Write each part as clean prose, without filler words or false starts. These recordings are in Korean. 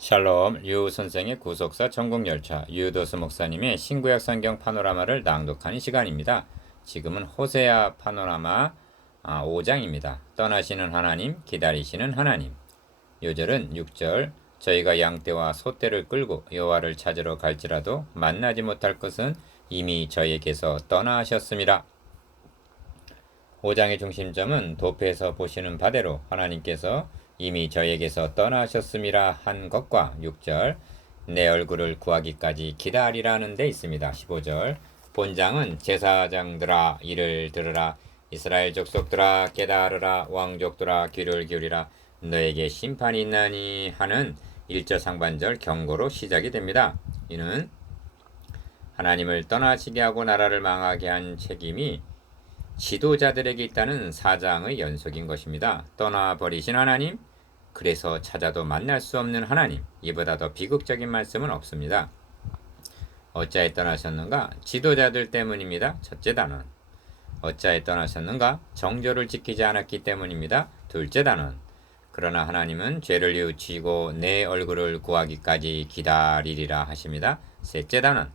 샬롬, 유 선생의 구속사 전국열차, 유도수 목사님의 신구약 성경 파노라마를 낭독하는 시간입니다. 지금은 호세아 파노라마 5장입니다. 떠나시는 하나님, 기다리시는 하나님. 요절은 6절, 저희가 양떼와 소떼를 끌고 여호와를 찾으러 갈지라도 만나지 못할 것은 이미 저희에게서 떠나셨습니다. 5장의 중심점은 도표에서 보시는 바대로 하나님께서 이미 저에게서 떠나셨음이라 한 것과 6절 내 얼굴을 구하기까지 기다리라는 데 있습니다. 15절 본장은 제사장들아 이를 들으라 이스라엘 족속들아 깨달으라 왕족들아 귀를 기울이라 너에게 심판이 있나니 하는 1절 상반절 경고로 시작이 됩니다. 이는 하나님을 떠나시게 하고 나라를 망하게 한 책임이 지도자들에게 있다는 사장의 연속인 것입니다. 떠나버리신 하나님, 그래서 찾아도 만날 수 없는 하나님, 이보다 더 비극적인 말씀은 없습니다. 어찌하여 떠나셨는가? 지도자들 때문입니다. 첫째 단원. 어찌하여 떠나셨는가? 정조를 지키지 않았기 때문입니다. 둘째 단원. 그러나 하나님은 죄를 뉘우치고 내 얼굴을 구하기까지 기다리리라 하십니다. 셋째 단원.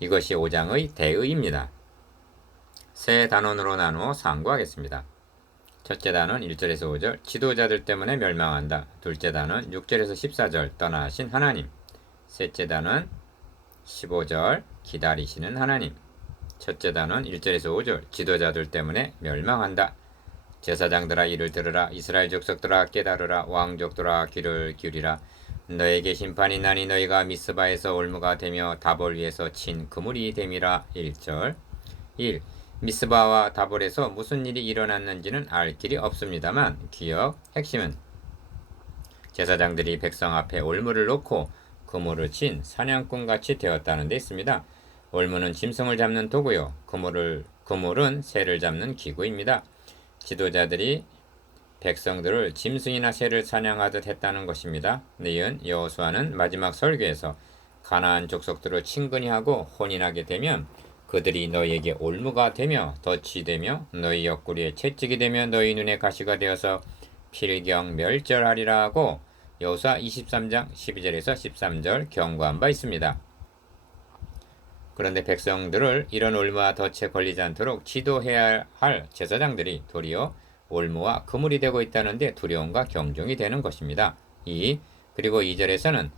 이것이 5장의 대의입니다. 세 단원으로 나누어 상고하겠습니다. 첫째 단원 1절에서 5절 지도자들 때문에 멸망한다. 둘째 단원 6절에서 14절 떠나신 하나님. 셋째 단원 15절 기다리시는 하나님. 첫째 단원 1절에서 5절 지도자들 때문에 멸망한다. 제사장들아 이를 들으라 이스라엘 족속들아 깨달으라 왕족들아 귀를 기울이라 너에게 심판이 나니 너희가 미스바에서 올무가 되며 다볼 위에서 친 그물이 됨이라. 1절 1. 미스바와 다볼에서 무슨 일이 일어났는지는 알 길이 없습니다만 기억 핵심은 제사장들이 백성 앞에 올무를 놓고 그물을 친 사냥꾼같이 되었다는 데 있습니다. 올무는 짐승을 잡는 도구요 그물은 새를 잡는 기구입니다. 지도자들이 백성들을 짐승이나 새를 사냥하듯 했다는 것입니다. 니은 여호수아는 마지막 설교에서 가나안 족속들을 친근히 하고 혼인하게 되면 그들이 너희에게 올무가 되며 덫이 되며 너희 옆구리에 채찍이 되며 너희 눈에 가시가 되어서 필경 멸절하리라 하고 여호수아 23장 12절에서 13절 경고한 바 있습니다. 그런데 백성들을 이런 올무와 덫에 걸리지 않도록 지도해야 할 제사장들이 도리어 올무와 그물이 되고 있다는데 두려움과 경종이 되는 것입니다. 그리고 2절에서는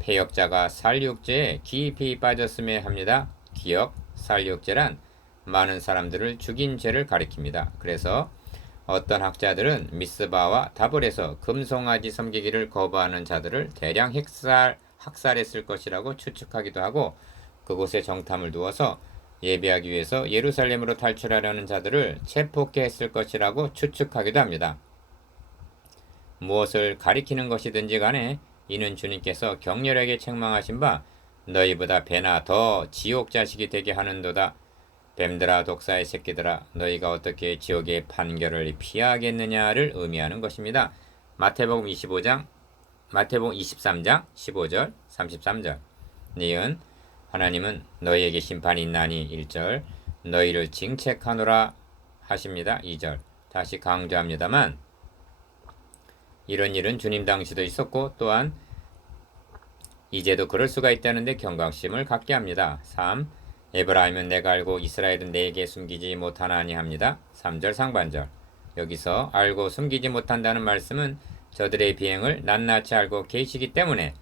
패역자가 살육죄에 깊이 빠졌음에 합니다. 기억, 살육죄란 많은 사람들을 죽인 죄를 가리킵니다. 그래서 어떤 학자들은 미스바와 다볼에서 금송아지 섬기기를 거부하는 자들을 대량 학살했을 것이라고 추측하기도 하고 그곳에 정탐을 두어서 예배하기 위해서 예루살렘으로 탈출하려는 자들을 체포케 했을 것이라고 추측하기도 합니다. 무엇을 가리키는 것이든지 간에 이는 주님께서 격렬하게 책망하신 바 너희보다 배나 더 지옥 자식이 되게 하는도다. 뱀들아 독사의 새끼들아 너희가 어떻게 지옥의 판결을 피하겠느냐를 의미하는 것입니다. 마태복음 23장 15절 33절 니은 하나님은 너희에게 심판이 있나니 1절 너희를 징책하노라 하십니다. 2절 다시 강조합니다만 이런 일은 주님 당시도 있었고 또한 이제도 그럴 수가 있다는데 경각심을 갖게 합니다. 3. 에브라임은 내가 알고 이스라엘은 내게 숨기지 못하나니 합니다. 3절 상반절 여기서 알고 숨기지 못한다는 말씀은 저들의 비행을 낱낱이 알고 계시기 때문에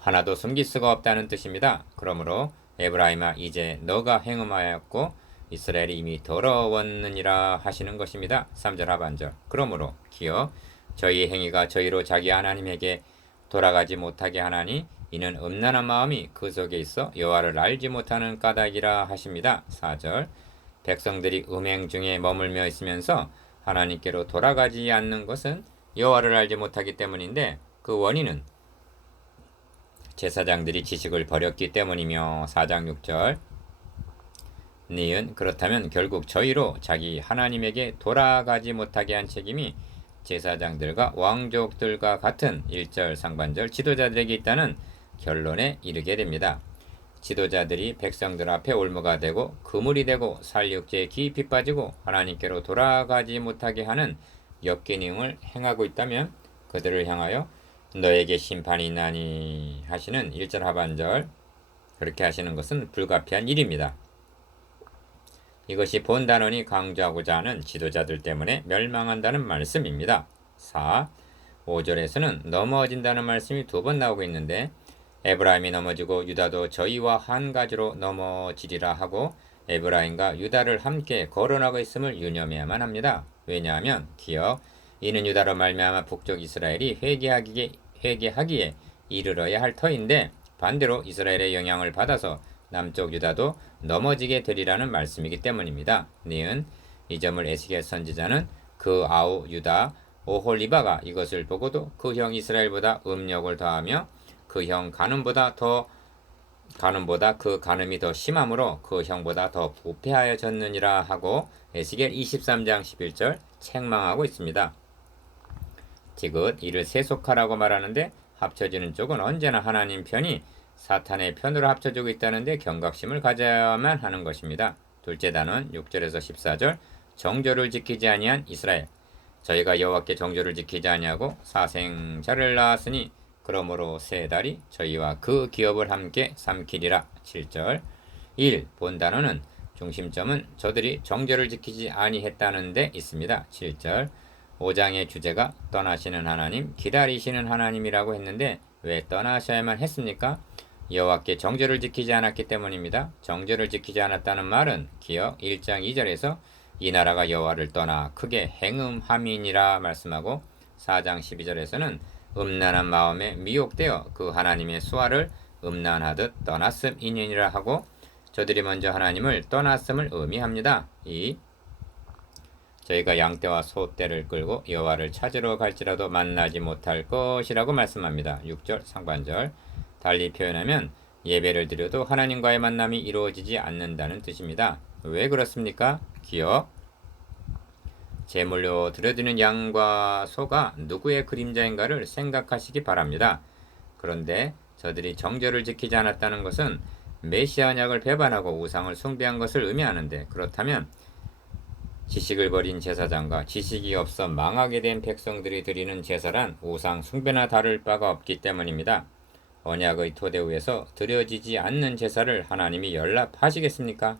하나도 숨길 수가 없다는 뜻입니다. 그러므로 에브라임아 이제 너가 행음하였고 이스라엘이 이미 더러웠느니라 하시는 것입니다. 3절 하반절 그러므로 기어 저희의 행위가 저희로 자기 하나님에게 돌아가지 못하게 하나니 이는 음란한 마음이 그 속에 있어 여호와를 알지 못하는 까닭이라 하십니다. 4절 백성들이 음행 중에 머물며 있으면서 하나님께로 돌아가지 않는 것은 여호와를 알지 못하기 때문인데 그 원인은 제사장들이 지식을 버렸기 때문이며 4장 6절 니은 그렇다면 결국 저희로 자기 하나님에게 돌아가지 못하게 한 책임이 제사장들과 왕족들과 같은 1절 상반절 지도자들에게 있다는 결론에 이르게 됩니다. 지도자들이 백성들 앞에 올무가 되고 그물이 되고 살육죄에 깊이 빠지고 하나님께로 돌아가지 못하게 하는 역기능을 행하고 있다면 그들을 향하여 너에게 심판이 있나니 하시는 1절 하반절, 그렇게 하시는 것은 불가피한 일입니다. 이것이 본단원이 강조하고자 하는 지도자들 때문에 멸망한다는 말씀입니다. 4. 5절에서는 넘어진다는 말씀이 2번 나오고 있는데, 에브라임이 넘어지고 유다도 저희와 한 가지로 넘어지리라 하고 에브라임과 유다를 함께 거론하고 있음을 유념해야만 합니다. 왜냐하면 기억, 이는 유다로 말미암아 북쪽 이스라엘이 회개하기에 이르러야 할 터인데, 반대로 이스라엘의 영향을 받아서 남쪽 유다도 넘어지게 되리라는 말씀이기 때문입니다. 니은 이 점을 에스겔 선지자는 그 아우 유다 오홀리바가 이것을 보고도 그 형 이스라엘보다 음력을 더하며 그 형 가늠보다 그 가늠이 더 심함으로 그 형보다 더 부패하여졌느니라 하고 에스겔 23장 11절 책망하고 있습니다. 디귿 이를 세속하라고 말하는데 합쳐지는 쪽은 언제나 하나님 편이 사탄의 편으로 합쳐지고 있다는데 경각심을 가져야만 하는 것입니다. 둘째 단원 6절에서 14절 정조를 지키지 아니한 이스라엘, 저희가 여호와께 정조를 지키지 아니하고 사생자를 낳았으니 그러므로 세 달이 저희와 그 기업을 함께 삼키리라. 7절 1. 본 단어는 중심점은 저들이 정조를 지키지 아니했다는 데 있습니다. 7절 5장의 주제가 떠나시는 하나님, 기다리시는 하나님이라고 했는데 왜 떠나셔야만 했습니까? 여호와께 정죄를 지키지 않았기 때문입니다. 정죄를 지키지 않았다는 말은 기억 1장 2절에서 이 나라가 여호와를 떠나 크게 행음함이니라 말씀하고 4장 12절에서는 음란한 마음에 미혹되어 그 하나님의 수화를 음란하듯 떠났음이니라 하고 저들이 먼저 하나님을 떠났음을 의미합니다. 2. 저희가 양떼와 소떼를 끌고 여호와를 찾으러 갈지라도 만나지 못할 것이라고 말씀합니다. 6절 상반절. 달리 표현하면 예배를 드려도 하나님과의 만남이 이루어지지 않는다는 뜻입니다. 왜 그렇습니까? 기억. 제물로 드려드리는 양과 소가 누구의 그림자인가를 생각하시기 바랍니다. 그런데 저들이 정죄를 지키지 않았다는 것은 메시아 언약을 배반하고 우상을 숭배한 것을 의미하는데, 그렇다면 지식을 버린 제사장과 지식이 없어 망하게 된 백성들이 드리는 제사란 우상 숭배나 다를 바가 없기 때문입니다. 언약의 토대 위에서 드려지지 않는 제사를 하나님이 연락하시겠습니까?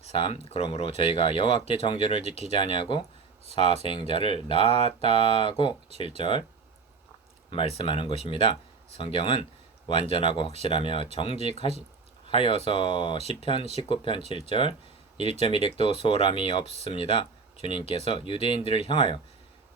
3. 그러므로 저희가 여호와께 정죄를 지키지 아니하고 사생자를 낳았다고 7절 말씀하는 것입니다. 성경은 완전하고 확실하며 정직하여서 시편 19편 7절 1.1획도 소홀함이 없습니다. 주님께서 유대인들을 향하여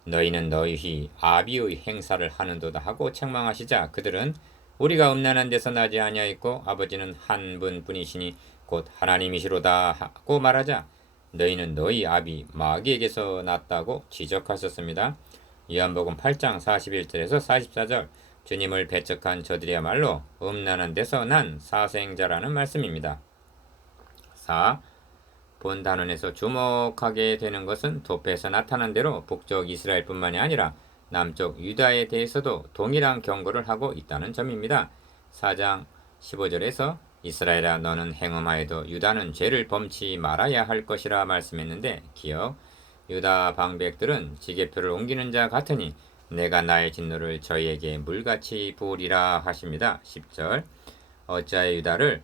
너희는 너희 아비의 행사를 하는도다 하고 책망하시자 그들은 우리가 음란한 데서 나지 아니하였고 아버지는 한 분뿐이시니 곧 하나님이시로다 하고 말하자 너희는 너희 아비 마귀에게서 났다고 지적하셨습니다. 요한복음 8장 41절에서 44절 주님을 배척한 저들이야말로 음란한 데서 난 사생자라는 말씀입니다. 4. 본 단원에서 주목하게 되는 것은 도표에서 나타난 대로 북쪽 이스라엘뿐만이 아니라 남쪽 유다에 대해서도 동일한 경고를 하고 있다는 점입니다. 4장 15절에서 이스라엘아 너는 행음하여도 유다는 죄를 범치 말아야 할 것이라 말씀했는데 기억, 유다 방백들은 지게표를 옮기는 자 같으니 내가 나의 진노를 저희에게 물같이 부으리라 하십니다. 10절 어찌하여 유다를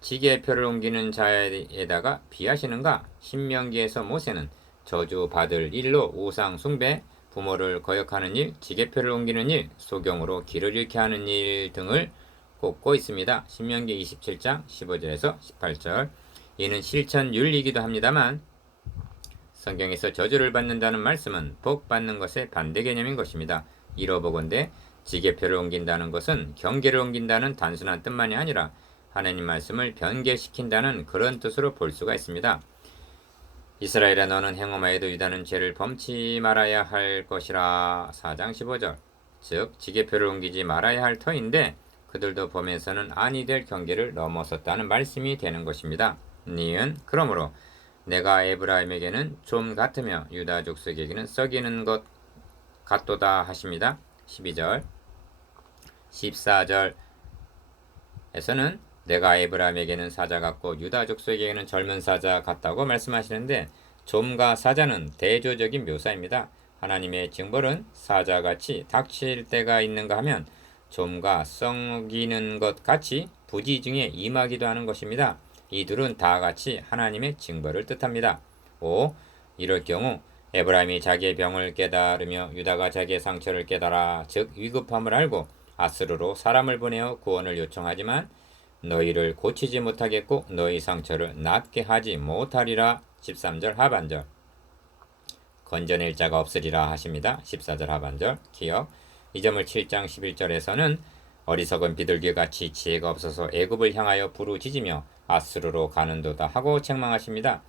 지게표를 옮기는 자에다가 비하시는가? 신명기에서 모세는 저주받을 일로 우상 숭배, 부모를 거역하는 일, 지게표를 옮기는 일, 소경으로 길을 잃게 하는 일 등을 꼽고 있습니다. 신명기 27장 15절에서 18절 이는 실천윤리이기도 합니다만 성경에서 저주를 받는다는 말씀은 복 받는 것의 반대 개념인 것입니다. 이로보건대 지게표를 옮긴다는 것은 경계를 옮긴다는 단순한 뜻만이 아니라 하나님 말씀을 변개시킨다는 그런 뜻으로 볼 수가 있습니다. 이스라엘아 너는 행음하여도 유다는 죄를 범치 말아야 할 것이라 4장 15절 즉 지게표를 옮기지 말아야 할 터인데 그들도 보면서는 아니 될 경계를 넘어섰다는 말씀이 되는 것입니다. 니은 그러므로 내가 에브라임에게는 좀 같으며 유다 족속에게는 썩이는 것 같도다 하십니다. 12절 14절에서는 내가 에브라임에게는 사자 같고 유다 족속에게는 젊은 사자 같다고 말씀하시는데 좀과 사자는 대조적인 묘사입니다. 하나님의 징벌은 사자같이 닥칠 때가 있는가 하면 좀과 썩이는 것 같이 부지 중에 임하기도 하는 것입니다. 이 둘은 다 같이 하나님의 징벌을 뜻합니다. 5. 이럴 경우 에브라임이 자기의 병을 깨달으며 유다가 자기의 상처를 깨달아 즉 위급함을 알고 아스르로 사람을 보내어 구원을 요청하지만 너희를 고치지 못하겠고 너희 상처를 낫게 하지 못하리라. 13절 하반절. 건져낼 자가 없으리라 하십니다. 14절 하반절 기억. 이 점을 7장 11절에서는 어리석은 비둘기같이 지혜가 없어서 애굽을 향하여 부르짖으며 아스르로 가는도다 하고 책망하십니다.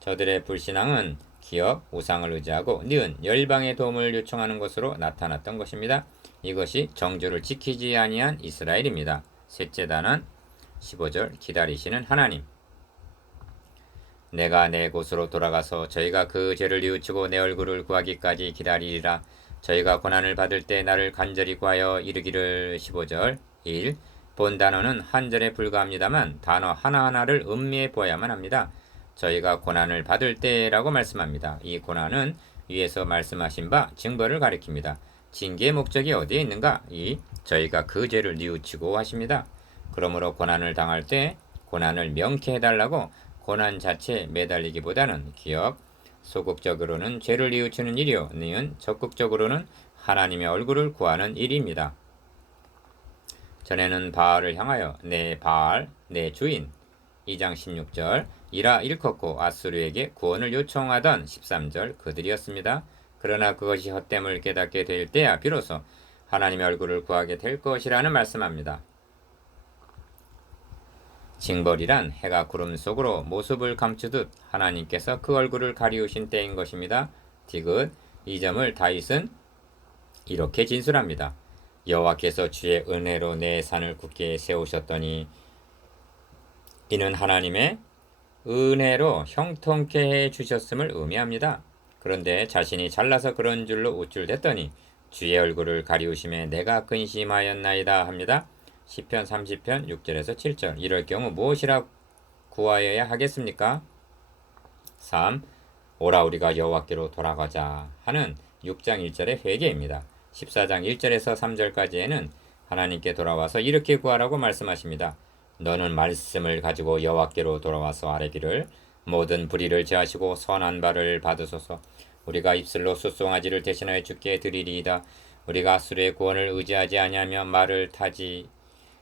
저들의 불신앙은 기업, 우상을 의지하고 니은, 열방의 도움을 요청하는 것으로 나타났던 것입니다. 이것이 정주를 지키지 아니한 이스라엘입니다. 셋째 단원 15절 기다리시는 하나님. 내가 내 곳으로 돌아가서 저희가 그 죄를 뉘우치고 내 얼굴을 구하기까지 기다리리라. 저희가 고난을 받을 때 나를 간절히 구하여 이르기를. 15절 1. 본 단어는 한 절에 불과합니다만 단어 하나하나를 음미해 보아야만 합니다. 저희가 고난을 받을 때라고 말씀합니다. 이 고난은 위에서 말씀하신 바 징벌을 가리킵니다. 징계의 목적이 어디에 있는가? 이 저희가 그 죄를 뉘우치고 하십니다. 그러므로 고난을 당할 때 고난을 명쾌해달라고 고난 자체에 매달리기보다는 기억, 소극적으로는 죄를 뉘우치는 일이요 니은 적극적으로는 하나님의 얼굴을 구하는 일입니다. 전에는 바알을 향하여 내 바알, 내 주인 2장 16절 이라 일컫고 아수르에게 구원을 요청하던 13절 그들이었습니다. 그러나 그것이 헛됨을 깨닫게 될 때야 비로소 하나님의 얼굴을 구하게 될 것이라는 말씀합니다. 징벌이란 해가 구름 속으로 모습을 감추듯 하나님께서 그 얼굴을 가리우신 때인 것입니다. 디귿 이 점을 다윗은 이렇게 진술합니다. 여호와께서 주의 은혜로 내 산을 굳게 세우셨더니 이는 하나님의 은혜로 형통케 해 주셨음을 의미합니다. 그런데 자신이 잘나서 그런 줄로 우쭐댔더니 주의 얼굴을 가리우심에 내가 근심하였나이다 합니다. 시편 30편 6절에서 7절. 이럴 경우 무엇이라 구하여야 하겠습니까? 3. 오라 우리가 여호와께로 돌아가자 하는 6장 1절의 회개입니다. 14장 1절에서 3절까지에는 하나님께 돌아와서 이렇게 구하라고 말씀하십니다. 너는 말씀을 가지고 여호와께로 돌아와서 아뢰기를 모든 불의를 제하시고 선한 바를 받으소서. 우리가 입술로 숫송아지를 대신하여 주께 드리리이다. 우리가 아수르의 구원을 의지하지 아니하며 말을 타지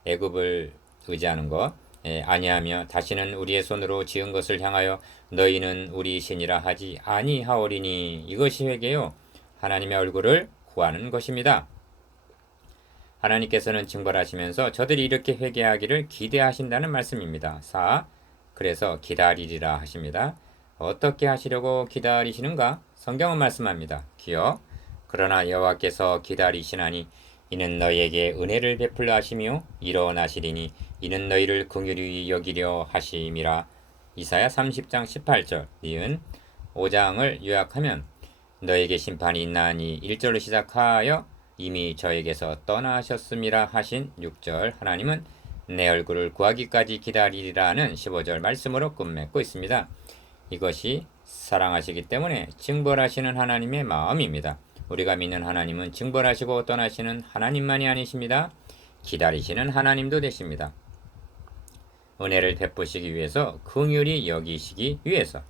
애굽을 의지하는 것 아니하며 다시는 우리의 손으로 지은 것을 향하여 너희는 우리 신이라 하지 아니하오리니. 이것이 회개요 하나님의 얼굴을 구하는 것입니다. 하나님께서는 징벌하시면서 저들이 이렇게 회개하기를 기대하신다는 말씀입니다. 4. 그래서 기다리리라 하십니다. 어떻게 하시려고 기다리시는가? 성경은 말씀합니다. 기억. 그러나 여호와께서 기다리시나니 이는 너희에게 은혜를 베풀려 하시며 일어나시리니 이는 너희를 긍휼히 여기려 하심이라. 이사야 30장 18절 니은 5장을 요약하면 너에게 심판이 있나니 1절로 시작하여 이미 저에게서 떠나셨음이라 하신 6절 하나님은 내 얼굴을 구하기까지 기다리리라는 15절 말씀으로 끝맺고 있습니다. 이것이 사랑하시기 때문에 징벌하시는 하나님의 마음입니다. 우리가 믿는 하나님은 징벌하시고 떠나시는 하나님만이 아니십니다. 기다리시는 하나님도 되십니다. 은혜를 베푸시기 위해서 긍휼히 여기시기 위해서